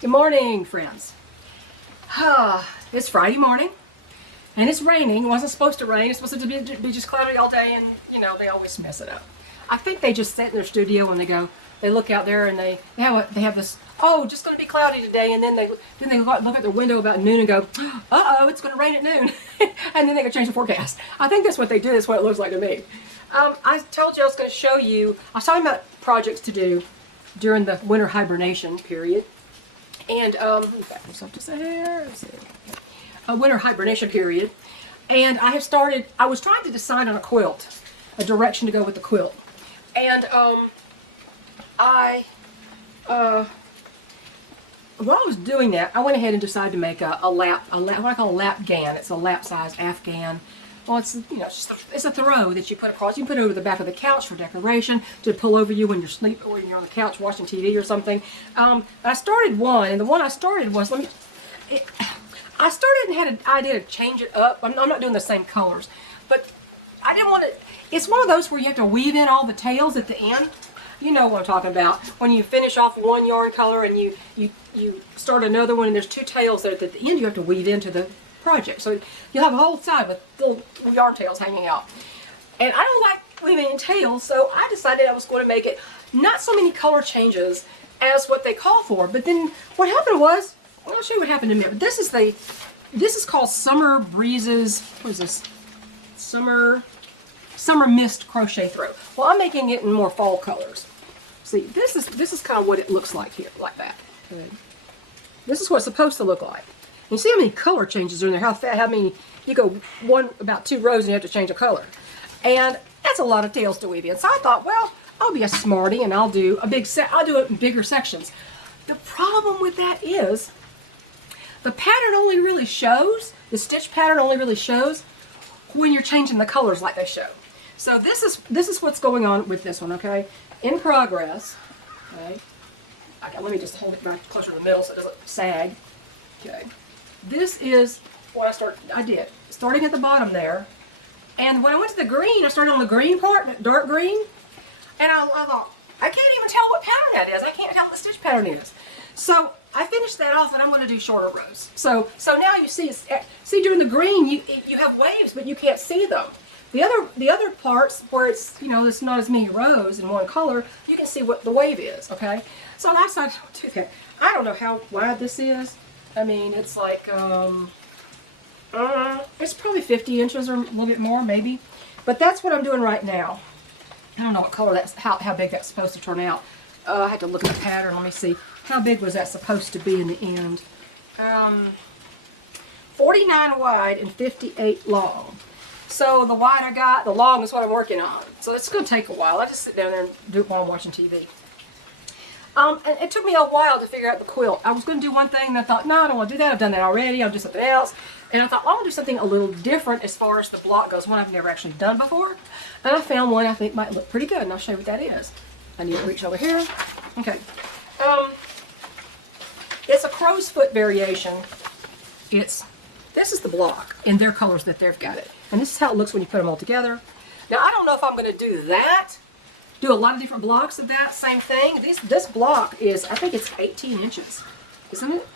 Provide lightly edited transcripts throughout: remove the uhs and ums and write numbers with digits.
Good morning, friends. It's Friday morning, and it's raining. It wasn't supposed to rain. It's supposed to be just cloudy all day, and you know they always mess it up. I think they just sit in their studio and they look out there and they have this. Oh, just going to be cloudy today, and then they look at their window about noon and go, uh-oh, it's going to rain at noon, and then they go change the forecast. I think that's what they do. That's what it looks like to me. I told you I was going to show you. I was talking about projects to do during the winter hibernation period. And back myself to here. Let's see. A winter hibernation period, and I was trying to decide on a quilt, a direction to go with the quilt, and while I was doing that, I went ahead and decided to make a lap, what I call a lap gan. It's a lap size Afghan. Well, it's it's a throw that you put across. You can put it over the back of the couch for decoration, to pull over you when you're sleeping or when you're on the couch watching TV or something. I started one, and the one I started was I started and had an idea to change it up. I'm not doing the same colors, but I didn't want to. It's one of those where you have to weave in all the tails at the end. You know what I'm talking about. When you finish off one yarn color and you start another one, and there's two tails there at the end, you have to weave into the project. So you'll have a whole side with little yarn tails hanging out. And I don't like weaving in tails, so I decided I was going to make it not so many color changes as what they call for. But then what happened was, I'll show you what happened in a minute. But this is called Summer Breezes. What is this? Summer Mist crochet throw. Well, I'm making it in more fall colors. See, this is kind of what it looks like here, like that. Okay. This is what it's supposed to look like. You see how many color changes are in there? How many? You go about 2 rows and you have to change a color, and that's a lot of tails to weave in. So I thought, well, I'll be a smarty and I'll do it in bigger sections. The problem with that is the pattern only really shows, the stitch pattern only really shows when you're changing the colors like they show. So this is what's going on with this one, okay? In progress. Okay. Let me just hold it right closer to the middle so it doesn't sag. Okay. This is what I did. Starting at the bottom there. And when I went to the green, I started on the green part, dark green. And I thought, I can't even tell what pattern that is. I can't tell what the stitch pattern is. So I finished that off, and I'm going to do shorter rows. So now you see during the green you have waves, but you can't see them. The other parts where it's not as many rows in one color, you can see what the wave is. Okay. So I decided to do that. I don't know how wide this is. I mean, it's like it's probably 50 inches or a little bit more, maybe. But that's what I'm doing right now. I don't know what color that's, how big that's supposed to turn out. I had to look at the pattern. Let me see. How big was that supposed to be in the end? 49 wide and 58 long. So the wide I got, the long is what I'm working on. So it's going to take a while. I just sit down there and do it while I'm watching TV. And it took me a while to figure out the quilt. I was going to do one thing, and I thought, no, I don't want to do that. I've done that already. I'll do something else. And I thought, well, I'll do something a little different as far as the block goes, one I've never actually done before. And I found one I think might look pretty good, and I'll show you what that is. I need to reach over here. Okay. It's a crow's foot variation. This is the block in their colors that they've got it. And this is how it looks when you put them all together. Now, I don't know if I'm going to do that. Do a lot of different blocks of that same thing. This block is, I think it's 18 inches, isn't it?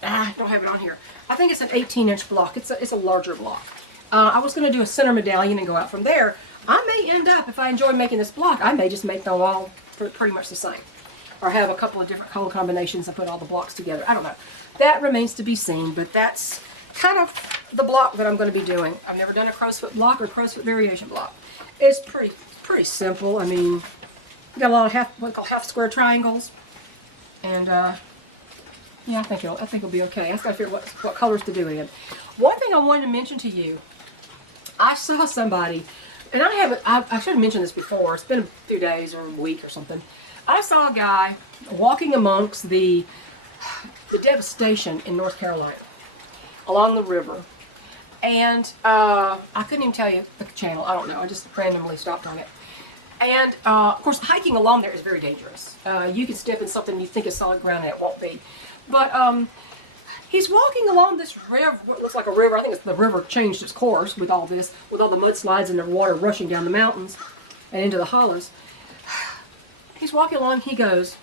I don't have it on here. I think it's an 18-inch block. It's a larger block. I was going to do a center medallion and go out from there. I may end up, if I enjoy making this block, I may just make them all pretty much the same, or have a couple of different color combinations and put all the blocks together. I don't know. That remains to be seen, but that's kind of the block that I'm going to be doing. I've never done a crow's foot block or crow's foot variation block. It's pretty simple. I mean, you got a lot of what we call half square triangles, and yeah, I think it'll be okay. I just got to figure what colors to do it in. One thing I wanted to mention to you, I saw somebody, and I should have mentioned this before. It's been a few days or a week or something. I saw a guy walking amongst the devastation in North Carolina along the river. And I couldn't even tell you the channel. I don't know. I just randomly stopped on it. And of course, hiking along there is very dangerous. You can step in something you think is solid ground and it won't be. But he's walking along this river. It looks like a river. I think the river changed its course with all the mudslides and the water rushing down the mountains and into the hollows. He's walking along. He goes,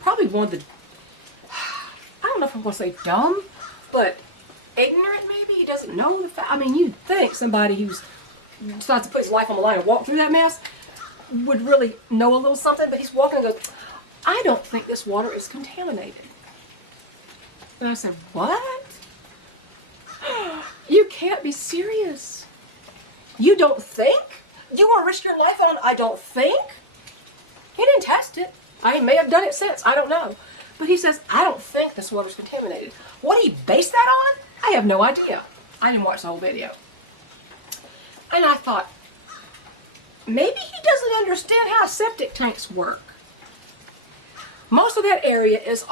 probably one of the, I don't know if I'm going to say dumb, but ignorant maybe. He doesn't know the fact. I mean, you'd think somebody who's decides to put his life on the line and walk through that mess would really know a little something, but he's walking and goes, I don't think this water is contaminated. And I said, what? You can't be serious. You don't think? You want to risk your life on, I don't think? He didn't test it. I may have done it since. I don't know. But he says, I don't think this water's contaminated. What did he base that on? I have no idea. I didn't watch the whole video. And I thought, maybe he doesn't understand how septic tanks work. Most of that area is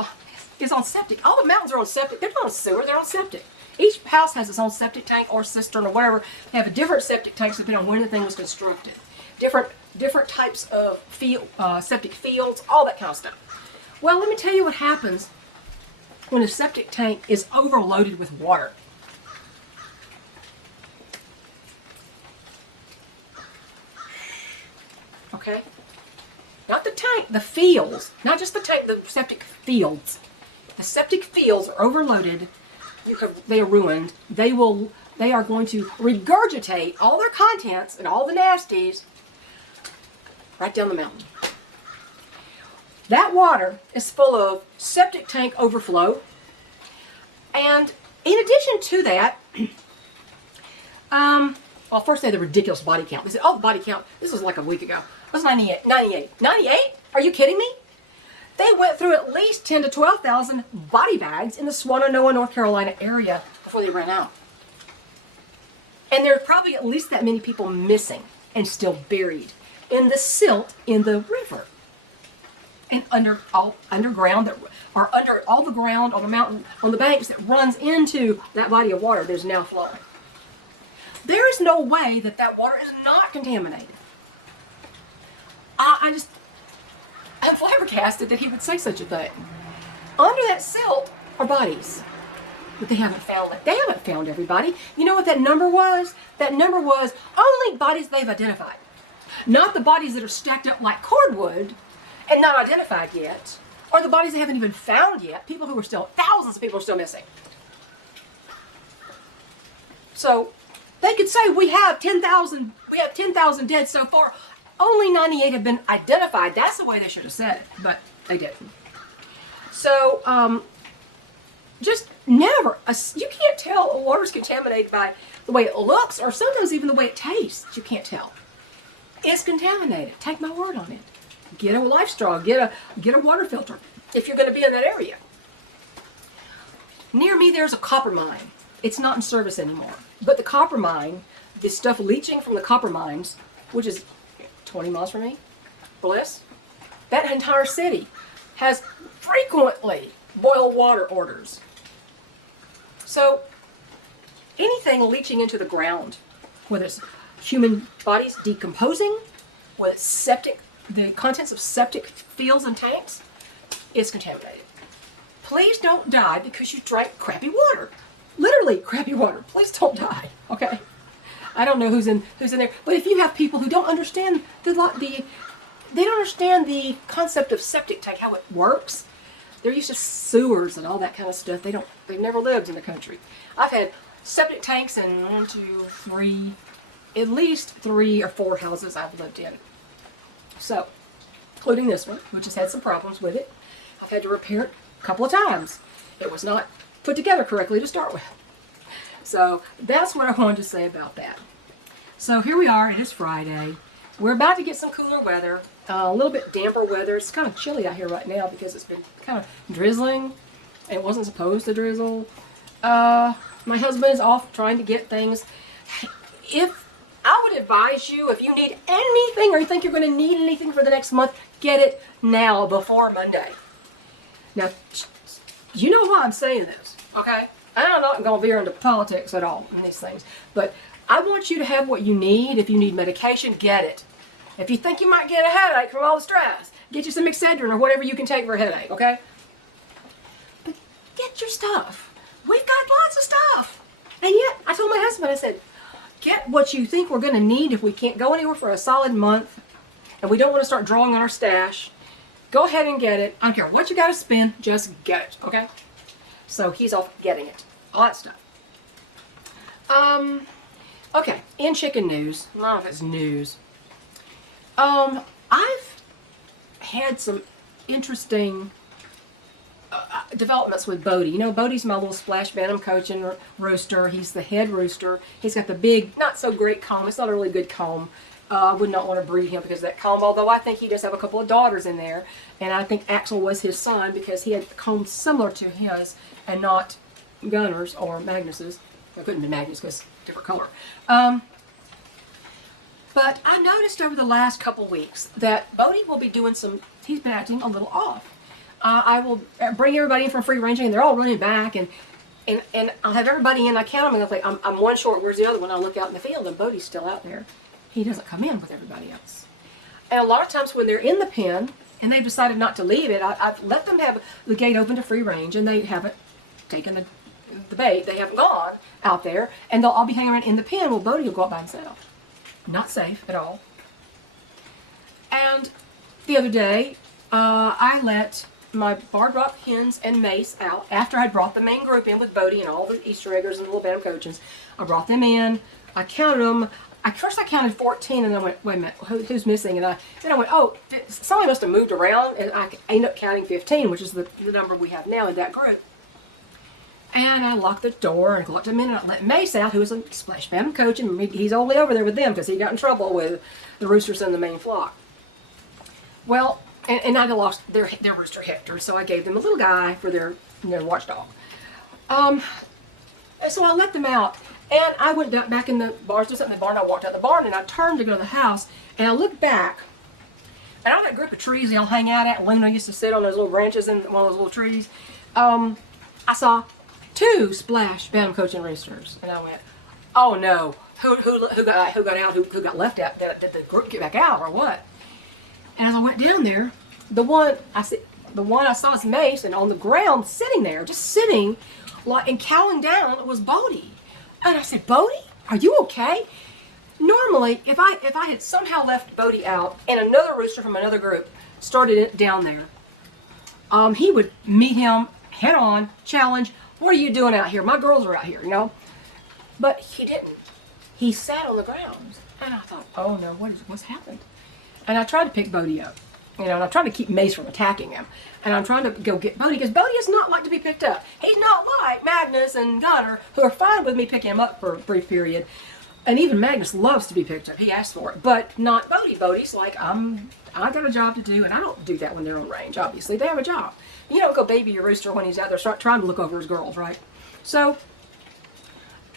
on septic. All the mountains are on septic. They're not on sewer, they're on septic. Each house has its own septic tank or cistern or whatever. They have different septic tanks depending on when the thing was constructed. Different types of septic fields, all that kind of stuff. Well, let me tell you what happens when a septic tank is overloaded with water. Okay? Not the tank, the fields. Not just the tank, the septic fields. The septic fields are overloaded. They are ruined. They are going to regurgitate all their contents and all the nasties right down the mountain. That water is full of septic tank overflow. And in addition to that, well, first they had the ridiculous body count. They said, oh, the body count, this was like a week ago. It was 98. 98? Are you kidding me? They went through at least 10 to 12,000 body bags in the Swannanoa, North Carolina area before they ran out. And there are probably at least that many people missing and still buried in the silt in the river. And underground, or under all the ground on the mountain, on the banks that runs into that body of water that is now flowing. There is no way that that water is not contaminated. I'm flabbergasted that he would say such a thing. Under that silt are bodies, but they haven't found it. They haven't found everybody. You know what that number was? That number was only bodies they've identified. Not the bodies that are stacked up like cordwood and not identified yet, or the bodies they haven't even found yet. People who are still, thousands of people are still missing. So they could say we have 10,000 dead so far. Only 98 have been identified. That's the way they should have said it, but they didn't. So, just never, you can't tell a water's contaminated by the way it looks, or sometimes even the way it tastes. You can't tell. It's contaminated. Take my word on it. Get a life straw. Get a water filter if you're going to be in that area. Near me, there's a copper mine. It's not in service anymore. But the copper mine, the stuff leaching from the copper mines, which is 20 miles from me, Bliss, that entire city has frequently boil water orders. So anything leaching into the ground, whether it's human bodies decomposing, whether it's septic, the contents of septic fields and tanks, is contaminated. Please don't die because you drank crappy water. Literally crappy water. Please don't die. Okay. I don't know who's in there, but if you have people who don't understand they don't understand the concept of septic tank, how it works. They're used to sewers and all that kind of stuff. They've never lived in the country. I've had septic tanks in at least 3 or 4 houses I've lived in. So, including this one, which has had some problems with it. I've had to repair it a couple of times. It was not put together correctly to start with. So that's what I wanted to say about that. So here we are, it is Friday. We're about to get some cooler weather, a little bit damper weather. It's kind of chilly out here right now because it's been kind of drizzling. It wasn't supposed to drizzle. My husband is off trying to get things. If I would advise you, if you need anything or you think you're going to need anything for the next month, get it now before Monday. Now, you know why I'm saying this, okay? I'm not going to veer into politics at all in these things, but I want you to have what you need. If you need medication, get it. If you think you might get a headache from all the stress, get you some Excedrin or whatever you can take for a headache, okay? But get your stuff. We've got lots of stuff. And yet, I told my husband, I said, get what you think we're going to need if we can't go anywhere for a solid month and we don't want to start drawing on our stash. Go ahead and get it. I don't care what you got to spend, just get it, okay? So he's off getting it. All that stuff. Okay, in chicken news. I don't know if it's news. I've had some interesting developments with Bodie. You know, Bodie's my little Splash Bantam coaching rooster. He's the head rooster. He's got the big, not so great comb. It's not a really good comb. I would not want to breed him because of that comb, although I think he does have a couple of daughters in there. And I think Axel was his son because he had combs similar to his and not Gunner's or Magnus's. It couldn't be Magnus because different color. But I noticed over the last couple weeks that Bodie will be doing he's been acting a little off. I will bring everybody in from free ranging and they're all running back and I'll have everybody in, I count them and I'll think, I'm one short, where's the other one? I'll look out in the field and Bodie's still out there. He doesn't come in with everybody else. And a lot of times when they're in the pen and they've decided not to leave it, I've let them have the gate open to free range and they haven't taken the bait. They haven't gone out there and they'll all be hanging around in the pen. Well, Bodie will go out by himself. Not safe at all. And the other day, I let my barred rock hens and mace out after I brought the main group in with Bodie and all the Easter eggers and little Bantam coachins. I brought them in. I counted them. First I counted 14 and then I went, wait a minute, who's missing? And then I went, oh, somebody must have moved around and I ended up counting 15, which is the number we have now in that group. And I locked the door and locked him in and I let Mace out, who was a Splash Bantam coach, and he's only over there with them because he got in trouble with the roosters in the main flock. Well, and I lost their rooster Hector, so I gave them a little guy for their watchdog. So I let them out, and I went back in the barn, just in the barn. I walked out the barn, and I turned to go to the house, and I looked back, and on that group of trees they all hang out at, Luna used to sit on those little branches in one of those little trees, I saw 2 Splash Bantam coaching roosters, and I went, oh no, who got out? Who got left out? Did the group get back out or what? And as I went down there, the one I saw was Mace, and on the ground sitting there, just sitting, like and cowling down, was Bodie. And I said, Bodie, are you okay? Normally, if I had somehow left Bodie out and another rooster from another group started it down there, he would meet him head on, challenge. What are you doing out here? My girls are out here, you know. But he didn't. He sat on the ground, and I thought, oh no, what's happened? And I tried to pick Bodie up, you know, and I tried to keep Mace from attacking him. And I'm trying to go get Bodie because Bodie is not like to be picked up. He's not like Magnus and Gunner, who are fine with me picking him up for a brief period. And even Magnus loves to be picked up. He asked for it, but not Bodie. Bodie's like, I got a job to do, and I don't do that when they're on range. Obviously, they have a job. You don't go baby your rooster when he's out there trying to look over his girls, right? So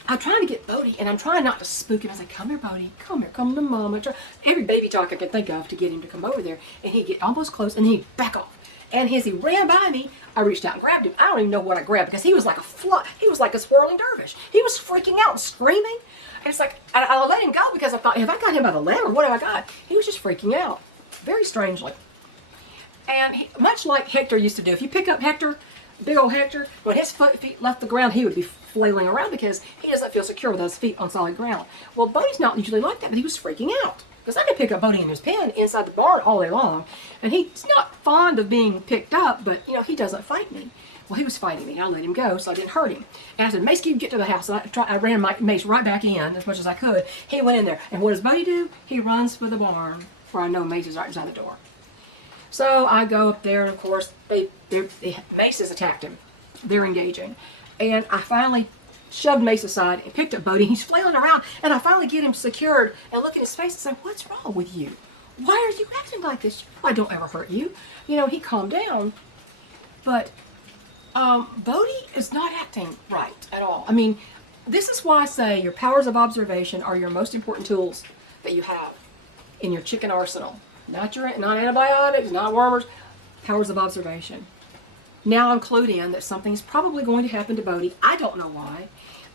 I'm trying to get Bodie, and I'm trying not to spook him. I was like, come here, Bodie. Come here. Come to Mama. Every baby talk I could think of to get him to come over there. And he'd get almost close, and he'd back off. And as he ran by me, I reached out and grabbed him. I don't even know what I grabbed because he was like he was like a swirling dervish. He was freaking out and screaming. And it's like, I let him go because I thought, have I got him by the leg or what have I got? He was just freaking out, very strangely. And much like Hector used to do, if you pick up Hector, big old Hector, when his feet left the ground, he would be flailing around because he doesn't feel secure with his feet on solid ground. Well, Bodie's not usually like that, but he was freaking out. Because I could pick up Bodie in his pen inside the barn all day long. And he's not fond of being picked up, but, you know, he doesn't fight me. Well, he was fighting me. I let him go, so I didn't hurt him. And I said, Mace, can you get to the house? And I ran my Mace right back in as much as I could. He went in there. And what does Bodie do? He runs for the barn, where I know Mace is right inside the door. So I go up there, and of course, Mace has attacked him. They're engaging. And I finally shoved Mace aside and picked up Bodie. He's flailing around, and I finally get him secured and look at his face and say, what's wrong with you? Why are you acting like this? I don't ever hurt you. You know, he calmed down. But Bodie is not acting right at all. I mean, this is why I say your powers of observation are your most important tools that you have in your chicken arsenal. Not antibiotics, not wormers, powers of observation. Now I'm clued in that something's probably going to happen to Bodie. I don't know why.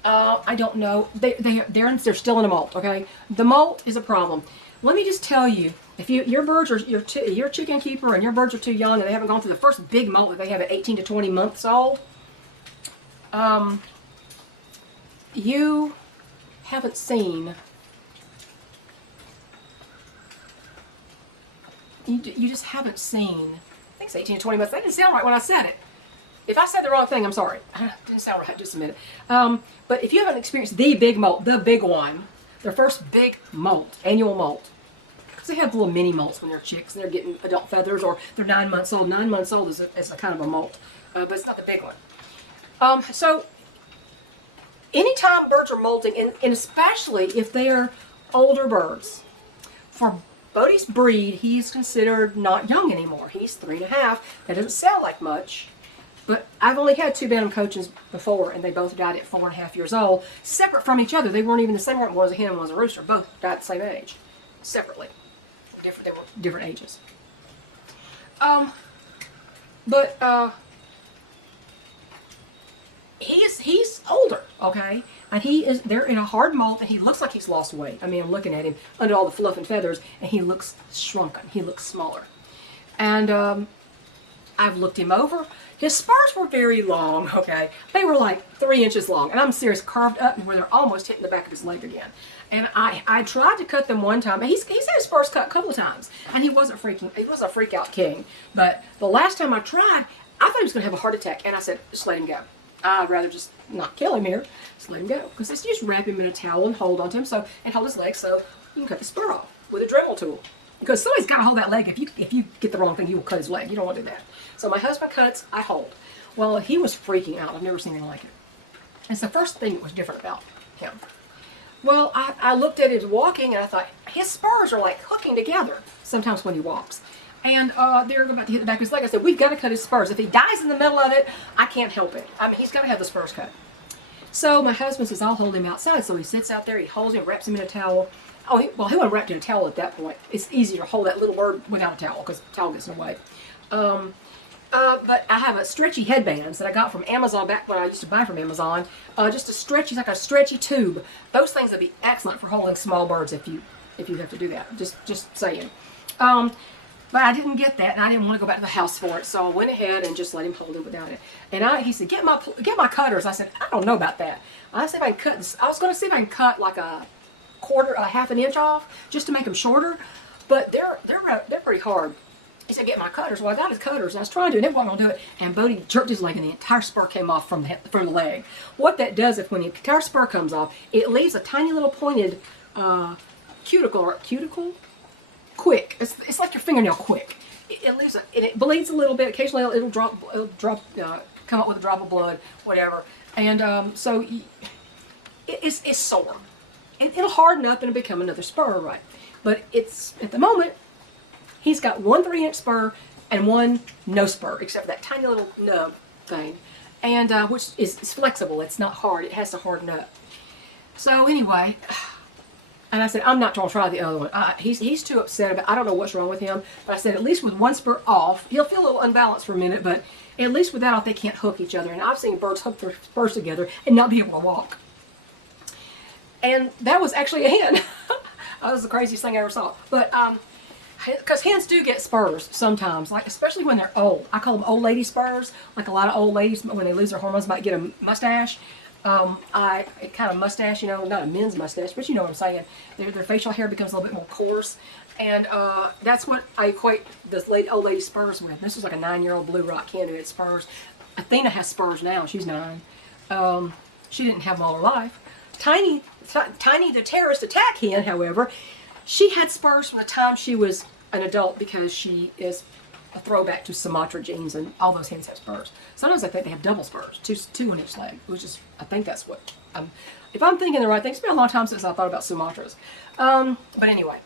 I don't know. They're still in a molt, okay? The molt is a problem. Let me just tell you, if your birds are, your chicken keeper and your birds are too young and they haven't gone through the first big molt that they have at 18 to 20 months old, you haven't seen, you just haven't seen think it's 18 to 20 months. That didn't sound right when I said it. If I said the wrong thing, I'm sorry. Didn't sound right. Just a minute. But if you haven't experienced the big molt, the big one, their first big molt, annual molt, because they have little mini molts when they're chicks and they're getting adult feathers, or they're 9 months old. 9 months old is a kind of a molt, but it's not the big one. So anytime birds are molting, and especially if they're older birds, for Bodie's breed, he's considered not young anymore. He's 3.5. That doesn't sound like much. But I've only had 2 Bantam cochins before, and they both died at 4.5 years old, separate from each other. They weren't even the same. One was a hen and one was a rooster. Both died at the same age, separately. They were different ages. He's older, okay, and they're in a hard molt, and he looks like he's lost weight. I mean, I'm looking at him under all the fluff and feathers, and he looks shrunken. He looks smaller, and I've looked him over. His spurs were very long, okay? They were like 3 inches long, and I'm serious, carved up where they're almost hitting the back of his leg again. And I tried to cut them one time, but he's had his spurs cut a couple of times, and he wasn't a freak out king. But the last time I tried, I thought he was going to have a heart attack, and I said, just let him go. I'd rather just not kill him here, just let him go. Because it's just wrap him in a towel and hold onto him, and hold his leg so you can cut the spur off with a Dremel tool. Because somebody's got to hold that leg. If you get the wrong thing, you will cut his leg. You don't want to do that. So my husband cuts, I hold. Well, he was freaking out. I've never seen anything like it. It's the first thing that was different about him. Well, I looked at his walking, and I thought, his spurs are like hooking together sometimes when he walks. And they're about to hit the back of his leg. I said, we've got to cut his spurs. If he dies in the middle of it, I can't help it. I mean, he's got to have the spurs cut. So my husband says, I'll hold him outside. So he sits out there, he holds him, wraps him in a towel. Oh, he wasn't wrapped in a towel at that point. It's easier to hold that little bird without a towel because the towel gets in the way. But I have a stretchy headbands that I got from Amazon back when I used to buy from Amazon. Just a stretchy, like a stretchy tube. Those things would be excellent for holding small birds if you have to do that. Just saying. But I didn't get that, and I didn't want to go back to the house for it, so I went ahead and just let him hold it without it. And he said, get my cutters. I said, I don't know about that. I said, I was going to see if I can cut like a half an inch off, just to make them shorter. But they're pretty hard. He said, get my cutters. Well, I got his cutters, and I was trying to, and everyone will do it. And Bodie jerked his leg, and the entire spur came off from the leg. What that does is when the entire spur comes off, it leaves a tiny little pointed cuticle. Quick. It's like your fingernail quick. It leaves and it bleeds a little bit. Occasionally it'll drop, come up with a drop of blood, whatever. And so it's sore. And it'll harden up and become another spur, right? But it's, at the moment, he's got one 3-inch spur and one no spur, except for that tiny little nub thing. And which is flexible. It's not hard. It has to harden up. So anyway, and I said, I'm not going to try the other one. He's too upset about it. I don't know what's wrong with him. But I said, at least with one spur off, he'll feel a little unbalanced for a minute, but at least with that off, they can't hook each other. And I've seen birds hook their spurs together and not be able to walk. And that was actually a hen. That was the craziest thing I ever saw. But, because hens do get spurs sometimes, like especially when they're old. I call them old lady spurs. Like a lot of old ladies, when they lose their hormones, might get a mustache. A kind of mustache, not a men's mustache, but you know what I'm saying. Their facial hair becomes a little bit more coarse, and that's what I equate this old lady spurs with. This was like a 9-year-old blue rock hen who had spurs. Athena has spurs now. She's 9. She didn't have them all her life. Tiny the terrorist attack hen, however, she had spurs from the time she was an adult because she is a throwback to Sumatra genes, and all those hens have spurs. Sometimes I think they have double spurs, two on each leg, which is, I think that's what, if I'm thinking the right thing. It's been a long time since I thought about Sumatras. But anyway,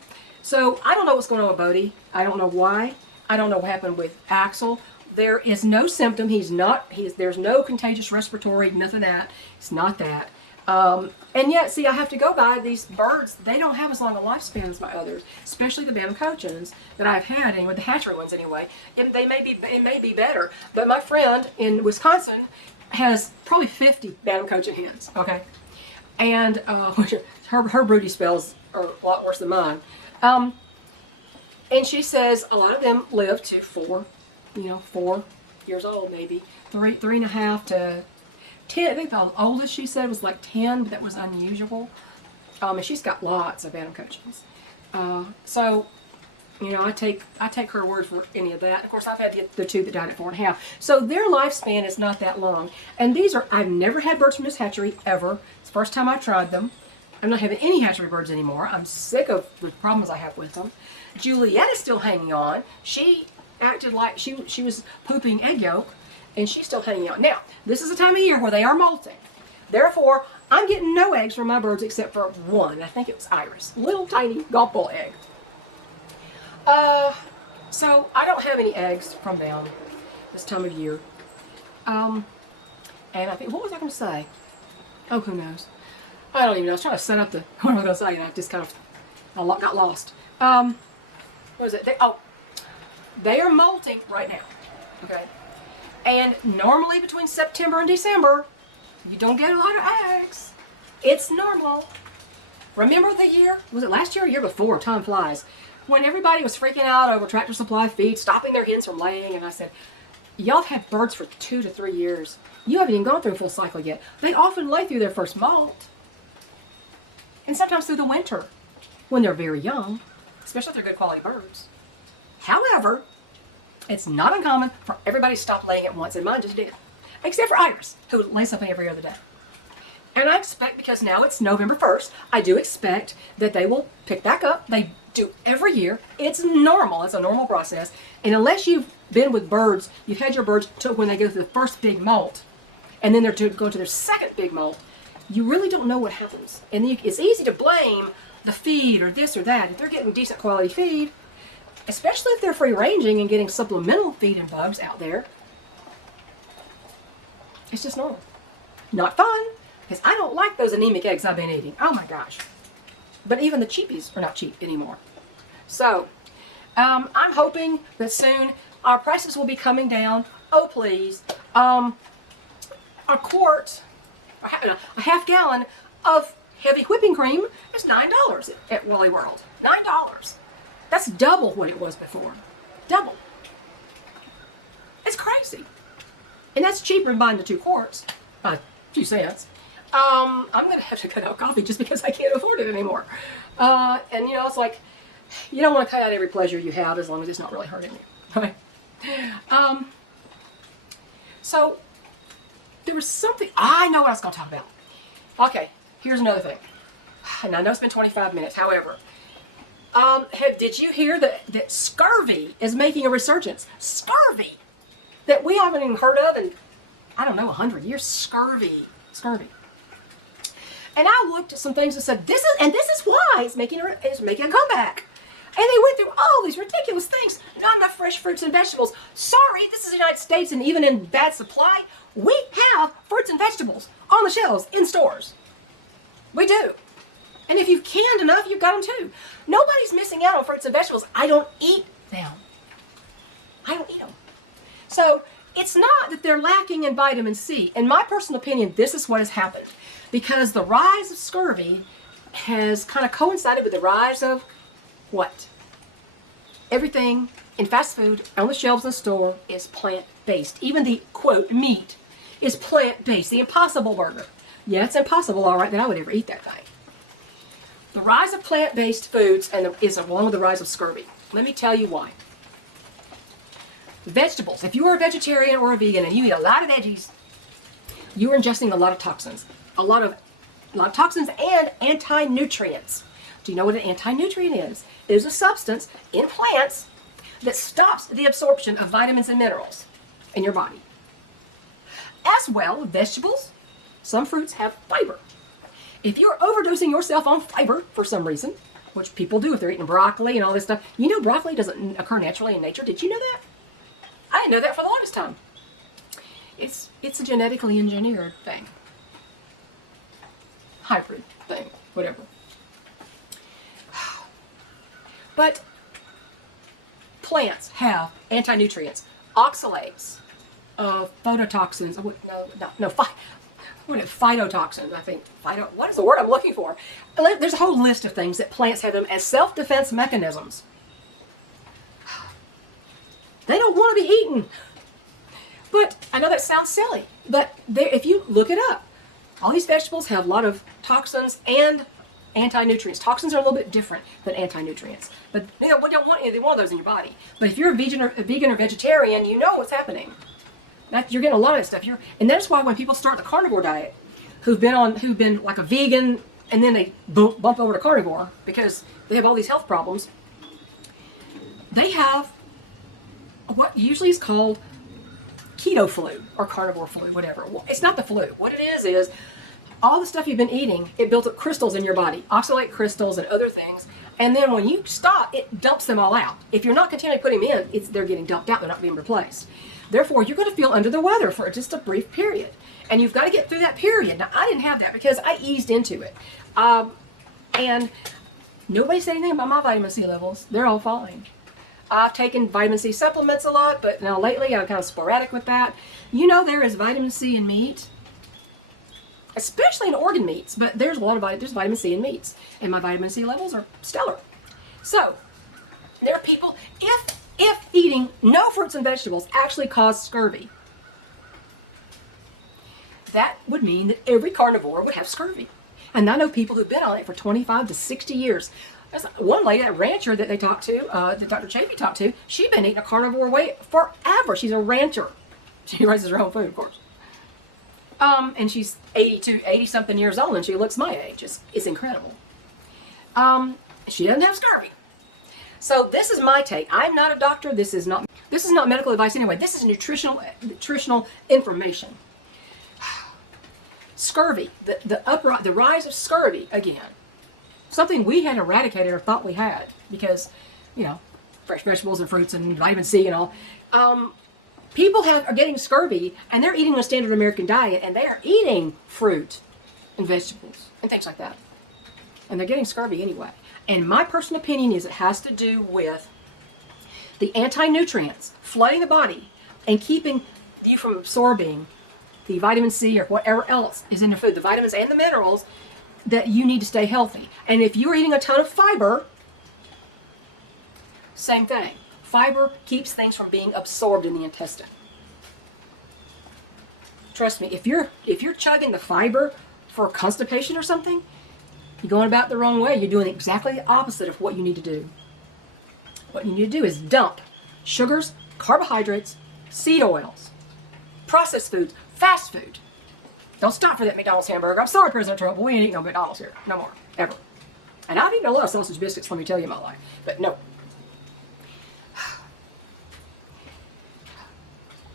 so I don't know what's going on with Bodie. I don't know why. I don't know what happened with Axel. There is no symptom. There's no contagious respiratory, nothing of that. It's not that. And yet, see, I have to go by these birds. They don't have as long a lifespan as my others, especially the Bantam cochins that I've had, anyway, the hatchery ones anyway. It may be better, but my friend in Wisconsin has probably 50 Bantam cochin hens, okay? And her broody spells are a lot worse than mine. And she says a lot of them live to 4 years old, maybe 3.5 to 10. I think the oldest she said was like 10, but that was unusual. And she's got lots of Bantam cochins. So You know, I take her word for any of that. Of course, I've had the two that died at 4.5. So their lifespan is not that long. And these are, I've never had birds from this hatchery, ever. It's the first time I tried them. I'm not having any hatchery birds anymore. I'm sick of the problems I have with them. Juliet is still hanging on. She acted like she was pooping egg yolk, and she's still hanging on. Now, this is a time of year where they are molting. Therefore, I'm getting no eggs from my birds except for one. I think it was Iris. Little tiny golf ball egg. So I don't have any eggs from them this time of year. And I think, what was I going to say? Oh, who knows? I don't even know. I was trying to set up the, what I was going to say, and I just kind of got lost. What is it? They are molting right now. Okay. And normally between September and December, you don't get a lot of eggs. It's normal. Remember the year? Was it last year or the year before? Time flies. When everybody was freaking out over Tractor Supply feed, stopping their hens from laying, and I said, y'all have had birds for 2 to 3 years. You haven't even gone through a full cycle yet. They often lay through their first molt. And sometimes through the winter when they're very young, especially if they're good quality birds. However, it's not uncommon for everybody to stop laying at once, and mine just did. Except for Iris, who lays something every other day. And I expect, because now it's November 1st, I do expect that they will pick back up. They do every year. It's normal. It's a normal process. And unless you've been with birds, you've had your birds till when they go through the first big molt, and then they're to go to their second big molt, you really don't know what happens. And it's easy to blame the feed or this or that. If they're getting decent quality feed, especially if they're free ranging and getting supplemental feed and bugs out there, it's just normal. Not fun, because I don't like those anemic eggs I've been eating. Oh my gosh. But even the cheapies are not cheap anymore. So, I'm hoping that soon our prices will be coming down. Oh, please. A quart, a half gallon of heavy whipping cream is $9 at Wally World. $9. That's double what it was before. Double. It's crazy. And that's cheaper than buying the 2 quarts. A few cents. I'm going to have to cut out coffee just because I can't afford it anymore. And, you know, it's like, you don't want to cut out every pleasure you have as long as it's not really hurting you. Right? So, there was something, I know what I was going to talk about. Okay, here's another thing. And I know it's been 25 minutes, however. Did you hear that scurvy is making a resurgence? Scurvy! That we haven't even heard of in, I don't know, 100 years. Scurvy. Scurvy. And I looked at some things and said, this is why it's making a comeback. And they went through all these ridiculous things. Not enough fresh fruits and vegetables. Sorry, this is the United States, and even in bad supply, we have fruits and vegetables on the shelves in stores. We do. And if you've canned enough, you've got them too. Nobody's missing out on fruits and vegetables. I don't eat them. I don't eat them. So it's not that they're lacking in vitamin C. In my personal opinion, this is what has happened. Because the rise of scurvy has kind of coincided with the rise of what? Everything in fast food on the shelves in the store is plant-based. Even the, quote, meat is plant-based. The Impossible Burger. Yeah, it's impossible, all right, that I would ever eat that thing. The rise of plant-based foods is along with the rise of scurvy. Let me tell you why. Vegetables. If you are a vegetarian or a vegan and you eat a lot of veggies, you are ingesting a lot of toxins. A lot of toxins and anti-nutrients. Do you know what an anti-nutrient is? It is a substance in plants that stops the absorption of vitamins and minerals in your body. As well, vegetables, some fruits have fiber. If you're overdosing yourself on fiber for some reason, which people do if they're eating broccoli and all this stuff, you know broccoli doesn't occur naturally in nature. Did you know that? I didn't know that for the longest time. It's a genetically engineered thing. Hybrid thing, whatever. But plants have anti-nutrients, oxalates, phytotoxins. Phytotoxins, I think. What is the word I'm looking for? There's a whole list of things that plants have them as self-defense mechanisms. They don't want to be eaten. But I know that sounds silly, but if you look it up, all these vegetables have a lot of toxins and anti-nutrients. Toxins are a little bit different than anti-nutrients. But we don't want any one of those in your body. But if you're a vegan or vegetarian, you know what's happening. You're getting a lot of that stuff. And that's why when people start the carnivore diet, who've been like a vegan, and then they bump over to carnivore because they have all these health problems, they have what usually is called keto flu or carnivore flu, whatever. Well, it's not the flu. What it is all the stuff you've been eating, it builds up crystals in your body, oxalate crystals and other things. And then when you stop, it dumps them all out. If you're not continually putting them in, they're getting dumped out. They're not being replaced. Therefore, you're going to feel under the weather for just a brief period. And you've got to get through that period. Now, I didn't have that because I eased into it. And nobody said anything about my vitamin C levels. They're all fine. I've taken vitamin C supplements a lot, but now lately I'm kind of sporadic with that. You know there is vitamin C in meat, especially in organ meats, but there's vitamin C in meats, and my vitamin C levels are stellar. So there are people, if eating no fruits and vegetables actually caused scurvy, that would mean that every carnivore would have scurvy. And I know people who've been on it for 25 to 60 years. There's one lady, a rancher that they talked to, that Dr. Chapey talked to, she'd been eating a carnivore way forever. She's a rancher. She raises her own food, of course. And she's 80-something years old, and she looks my age. It's incredible. She doesn't have scurvy. So this is my take. I'm not a doctor. This is not medical advice anyway. This is nutritional information. Scurvy, the rise of scurvy again. Something we had eradicated or thought we had because, fresh vegetables and fruits and vitamin C and all. People are getting scurvy, and they're eating a standard American diet, and they are eating fruit and vegetables and things like that. And they're getting scurvy anyway. And my personal opinion is it has to do with the anti-nutrients flooding the body and keeping you from absorbing the vitamin C or whatever else is in the food, the vitamins and the minerals that you need to stay healthy. And if you're eating a ton of fiber, same thing. Fiber keeps things from being absorbed in the intestine. Trust me, if you're chugging the fiber for constipation or something, you're going about the wrong way. You're doing exactly the opposite of what you need to do. What you need to do is dump sugars, carbohydrates, seed oils, processed foods, fast food. Don't stop for that McDonald's hamburger. I'm sorry, President Trump, but we ain't eating no McDonald's here. No more. Ever. And I've eaten a lot of sausage biscuits, let me tell you, in my life. But no.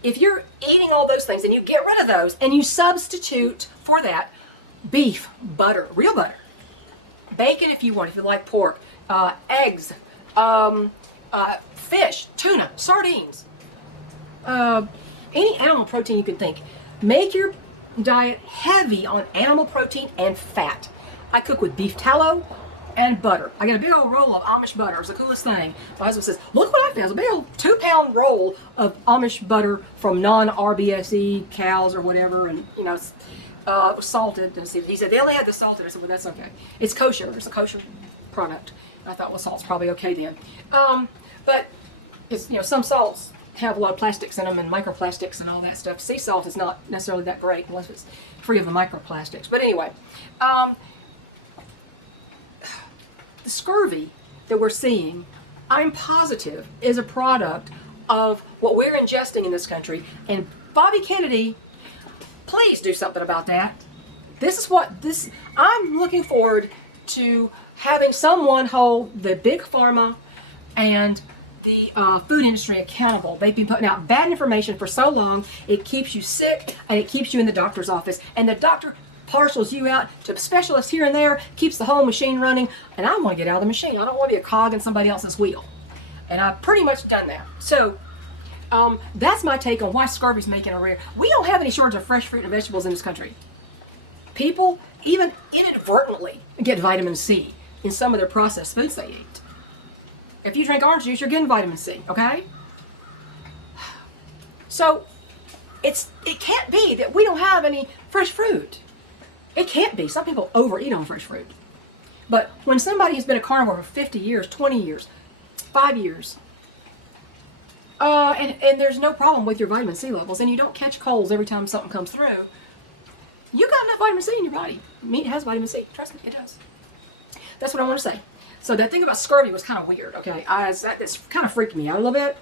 If you're eating all those things and you get rid of those and you substitute for that beef, butter, real butter, bacon if you want, if you like pork, eggs, fish, tuna, sardines, any animal protein you can think. Make your diet heavy on animal protein and fat. I cook with beef tallow and butter. I get a big old roll of Amish butter. It's the coolest thing. My husband says, look what I found. It's a big old 2-pound roll of Amish butter from non-RBSE cows or whatever, and it was salted. And he said, they only had the salted. I said, well, that's okay. It's kosher. It's a kosher product. I thought, well, salt's probably okay then. But it's, some salts have a lot of plastics in them and microplastics and all that stuff. Sea salt is not necessarily that great unless it's free of the microplastics. But anyway, the scurvy that we're seeing, I'm positive, is a product of what we're ingesting in this country. And Bobby Kennedy, please do something about that. I'm looking forward to having someone hold the big pharma and the food industry accountable. They've been putting out bad information for so long, it keeps you sick and it keeps you in the doctor's office. And the doctor parcels you out to specialists here and there, keeps the whole machine running, and I want to get out of the machine. I don't want to be a cog in somebody else's wheel. And I've pretty much done that. So that's my take on why scurvy's making a rare. We don't have any shortage of fresh fruit and vegetables in this country. People even inadvertently get vitamin C in some of their processed foods they eat. If you drink orange juice, you're getting vitamin C, okay? So it can't be that we don't have any fresh fruit. It can't be. Some people overeat on fresh fruit. But when somebody has been a carnivore for 50 years, 20 years, 5 years, and there's no problem with your vitamin C levels, and you don't catch colds every time something comes through, you got enough vitamin C in your body. Meat has vitamin C. Trust me, it does. that's what I want to say. So that thing about scurvy was kind of weird, okay? That's kind of freaked me out a little bit.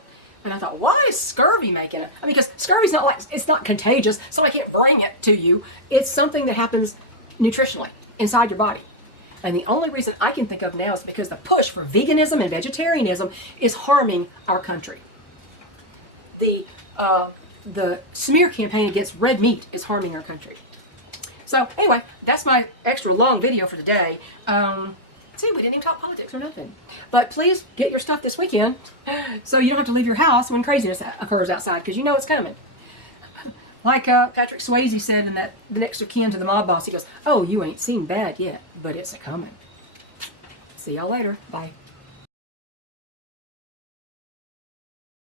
And I thought, why is scurvy making it? I mean, because scurvy's not like, it's not contagious. Somebody can't bring it to you. It's something that happens nutritionally inside your body. And the only reason I can think of now is because the push for veganism and vegetarianism is harming our country. The smear campaign against red meat is harming our country. So anyway, that's my extra long video for today. See, we didn't even talk politics or nothing. But please get your stuff this weekend so you don't have to leave your house when craziness occurs outside, because you know it's coming. Like Patrick Swayze said in that The Next of Kin to the Mob Boss, he goes, "Oh, you ain't seen bad yet, but it's a coming." See y'all later. Bye.